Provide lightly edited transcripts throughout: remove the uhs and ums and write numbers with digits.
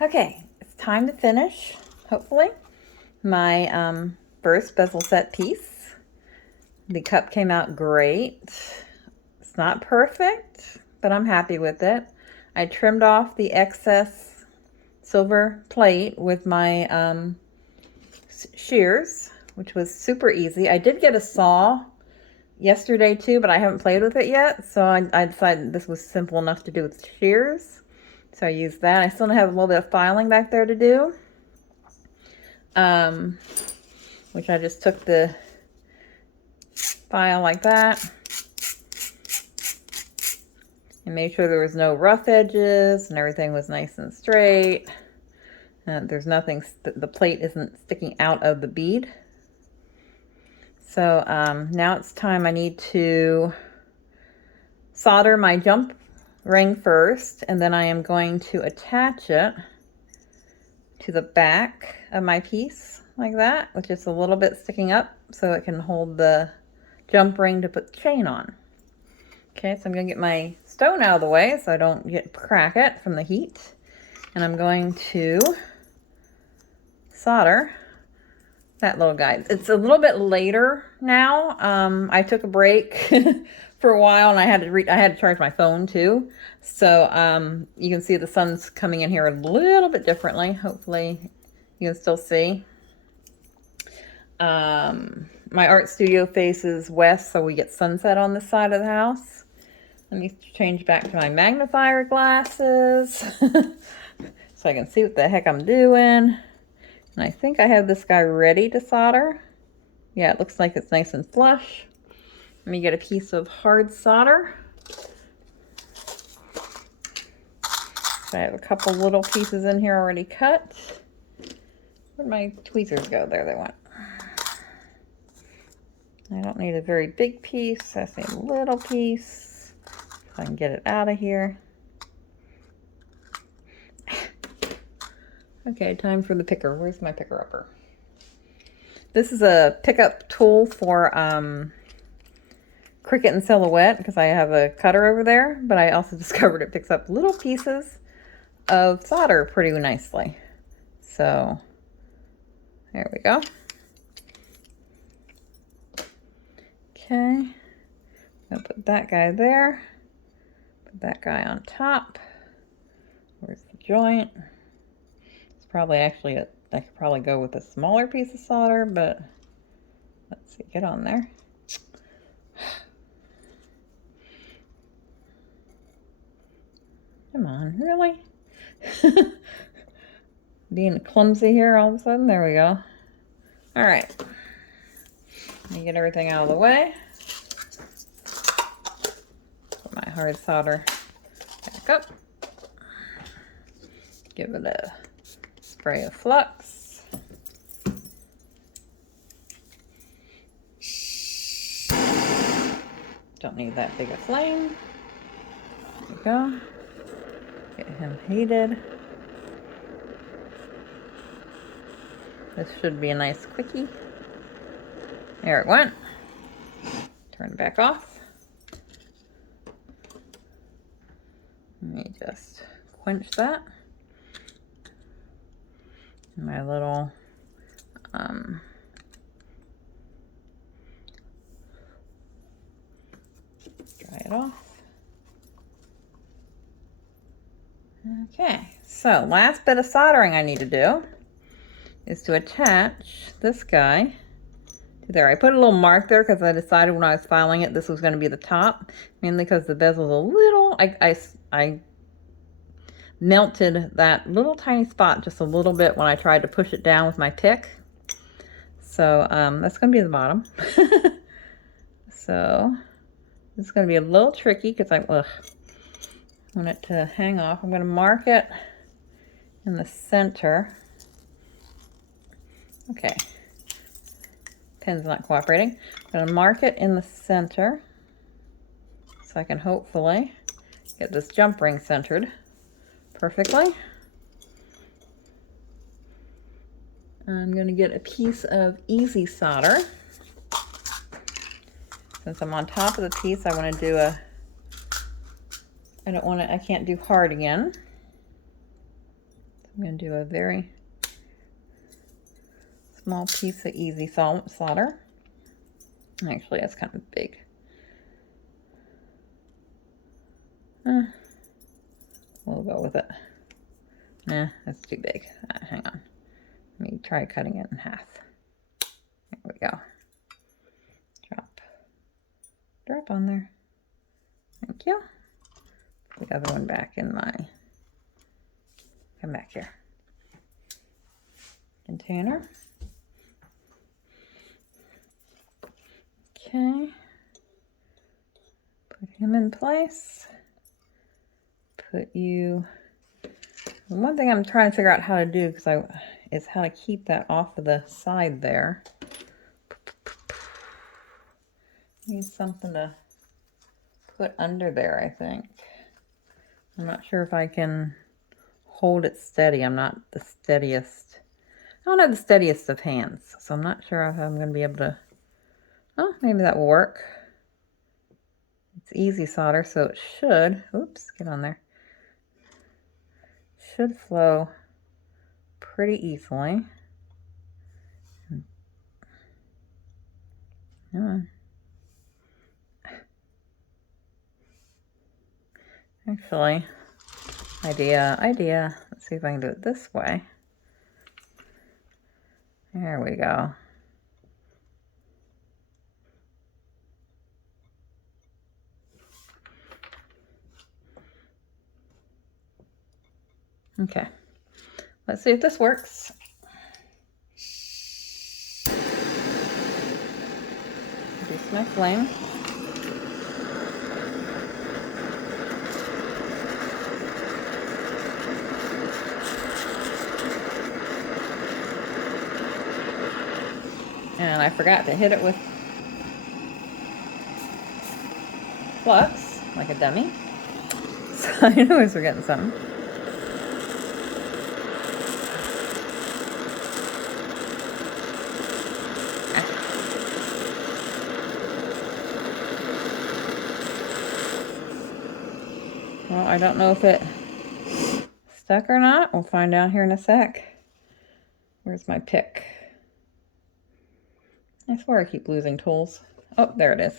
Okay, it's time to finish, hopefully, my first bezel set piece. The cup came out great. It's not perfect, but I'm happy with it. I trimmed off the excess silver plate with my shears, which was super easy. I did get a saw yesterday too, but I haven't played with it yet, so I decided this was simple enough to do with shears. So I used that. I still have a little bit of filing back there to do, which I just took the file like that and made sure there was no rough edges and everything was nice and straight. There's nothing, the plate isn't sticking out of the bead. So now it's time. I need to solder my jump ring first, and then I am going to attach it to the back of my piece like that, with just a little bit sticking up so it can hold the jump ring to put the chain on. Okay, so I'm going to get my stone out of the way so I don't crack it from the heat, and I'm going to solder that little guy. It's a little bit later now. I took a break for a while, and I had to charge my phone too. So you can see the sun's coming in here a little bit differently. Hopefully you can still see. My art studio faces west, so we get sunset on this side of the house. Let me change back to my magnifier glasses so I can see what the heck I'm doing. And I think I have this guy ready to solder. Yeah, it looks like it's nice and flush. Let me get a piece of hard solder. So I have a couple little pieces in here already cut. Where'd my tweezers go? There they went. I don't need a very big piece. I just need a little piece. If I can get it out of here. Okay, time for the picker. Where's my picker upper? This is a pickup tool for Cricut and Silhouette because I have a cutter over there, but I also discovered it picks up little pieces of solder pretty nicely. So there we go. Okay, I'll put that guy there, put that guy on top. Where's the joint? It's probably actually I could probably go with a smaller piece of solder, but let's see, get on there. Come on, really? Being clumsy here all of a sudden. There we go. All right. Let me get everything out of the way. Put my hard solder back up. Give it a spray of flux. Don't need that big a flame. There we go. Get him heated. This should be a nice quickie. There it went. Turn it back off. Let me just quench that. My little dry it off. Okay, so last bit of soldering I need to do is to attach this guy to there. I put a little mark there because I decided when I was filing it this was going to be the top, mainly because the bezel's a little, I melted that little tiny spot just a little bit when I tried to push it down with my pick. So that's going to be the bottom. So it's going to be a little tricky because I want it to hang off. I'm going to mark it in the center. Okay, pen's not cooperating. I'm going to mark it in the center so I can hopefully get this jump ring centered perfectly. I'm going to get a piece of easy solder. Since I'm on top of the piece, I want to do I can't do hard again. I'm going to do a very small piece of easy solder. Actually, that's kind of big. We'll go with it. That's too big. Hang on. Let me try cutting it in half. There we go. Drop on there. Thank you. Put the other one back in my, come back here, container. Okay. Put him in place. Put you, one thing I'm trying to figure out how to do is how to keep that off of the side there. Need something to put under there, I think. I'm not sure if I can hold it steady. I'm not the steadiest. I don't have the steadiest of hands, so I'm not sure if I'm going to be able to. Oh, maybe that will work. It's easy solder, so it should, oops, get on there. Should flow pretty easily. Come on. Actually, idea. Let's see if I can do it this way. There we go. Okay, let's see if this works. Reduce my flame. And I forgot to hit it with flux, like a dummy. So I knew I was forgetting something. Well, I don't know if it stuck or not. We'll find out here in a sec. Where's my pick? I swear I keep losing tools. Oh, there it is.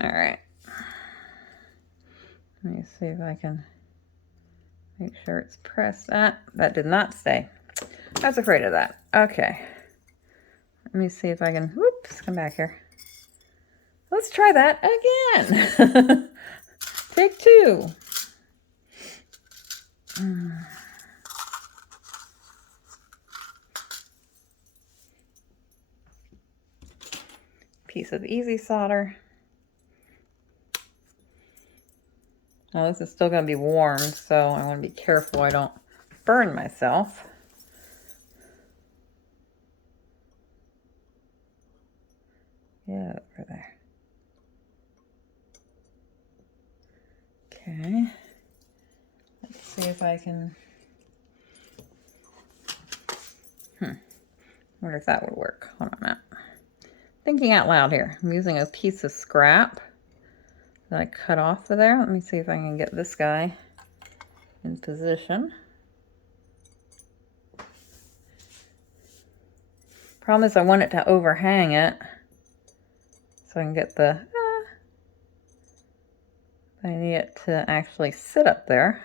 All right. Let me see if I can make sure it's pressed. That did not stay. I was afraid of that. Okay. Let me see if I can, whoops, come back here. Let's try that again. Take two. Piece of easy solder. Now this is still going to be warm, so I want to be careful I don't burn myself. Yeah, over there. Okay. Let's see if I can. Wonder if that would work. Hold on a minute. Thinking out loud here. I'm using a piece of scrap that I cut off of there. Let me see if I can get this guy in position. Problem is I want it to overhang it so I can get the, I need it to actually sit up there.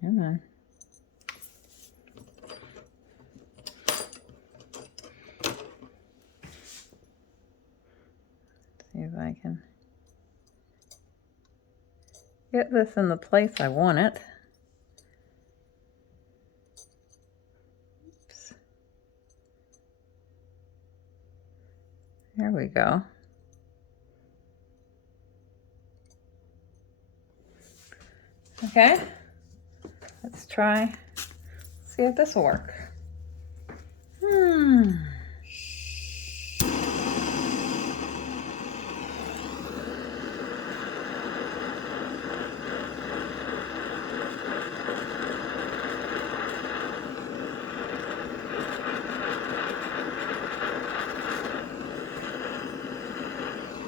Come on. See if I can get this in the place I want it. Oops. There we go. Okay, let's try, see if this will work.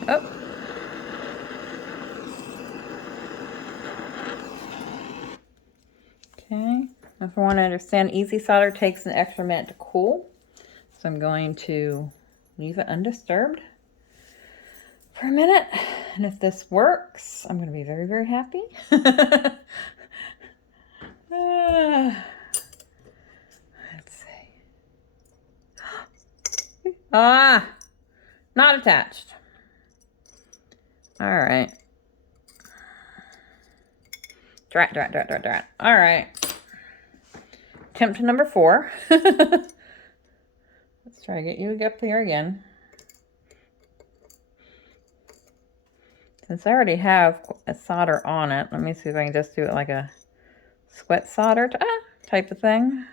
Oh. Okay, if I want to understand, easy solder takes an extra minute to cool. So I'm going to leave it undisturbed for a minute. And if this works, I'm going to be very, very happy. Let's see. Ah, not attached. All right. Drat. All right. Attempt to number 4. Let's try to get you up here again. Since I already have a solder on it, let me see if I can just do it like a sweat solder type of thing.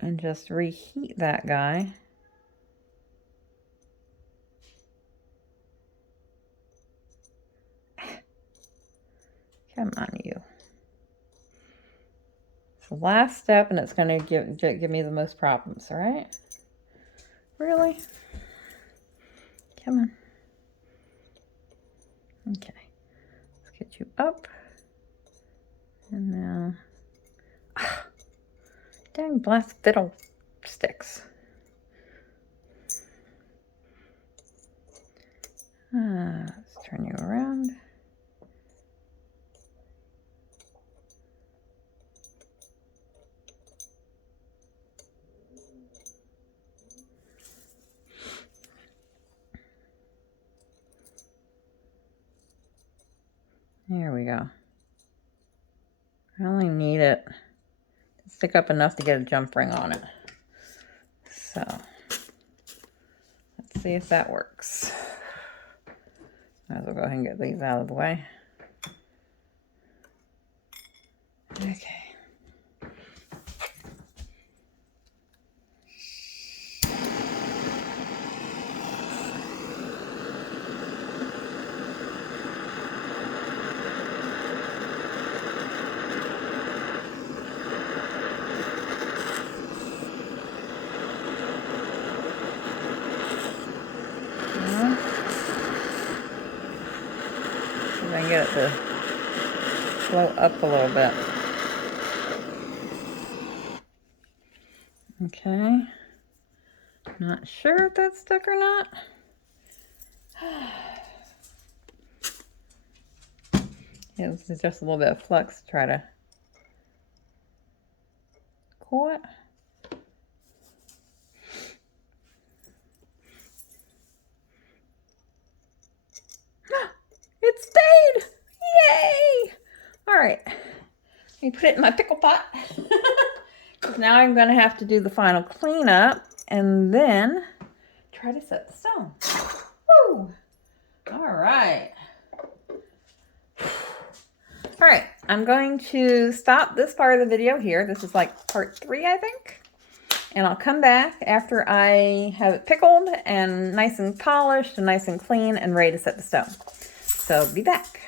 And just reheat that guy. Come on, you. It's the last step, and it's going to give me the most problems, all right? Really? Come on. Okay. Let's get you up. And now... dang blast fiddle sticks. Let's turn you around. There we go. I only need it to stick up enough to get a jump ring on it. So, let's see if that works. Might as well go ahead and get these out of the way. Okay. See if I can get it to flow up a little bit. Okay. Not sure if that's stuck or not. It was just a little bit of flux to try to cool it. It stayed! Yay! All right. Let me put it in my pickle pot. Now I'm going to have to do the final cleanup and then try to set the stone. Woo! All right. All right, I'm going to stop this part of the video here. This is like part 3, I think. And I'll come back after I have it pickled and nice and polished and nice and clean and ready to set the stone. So be back.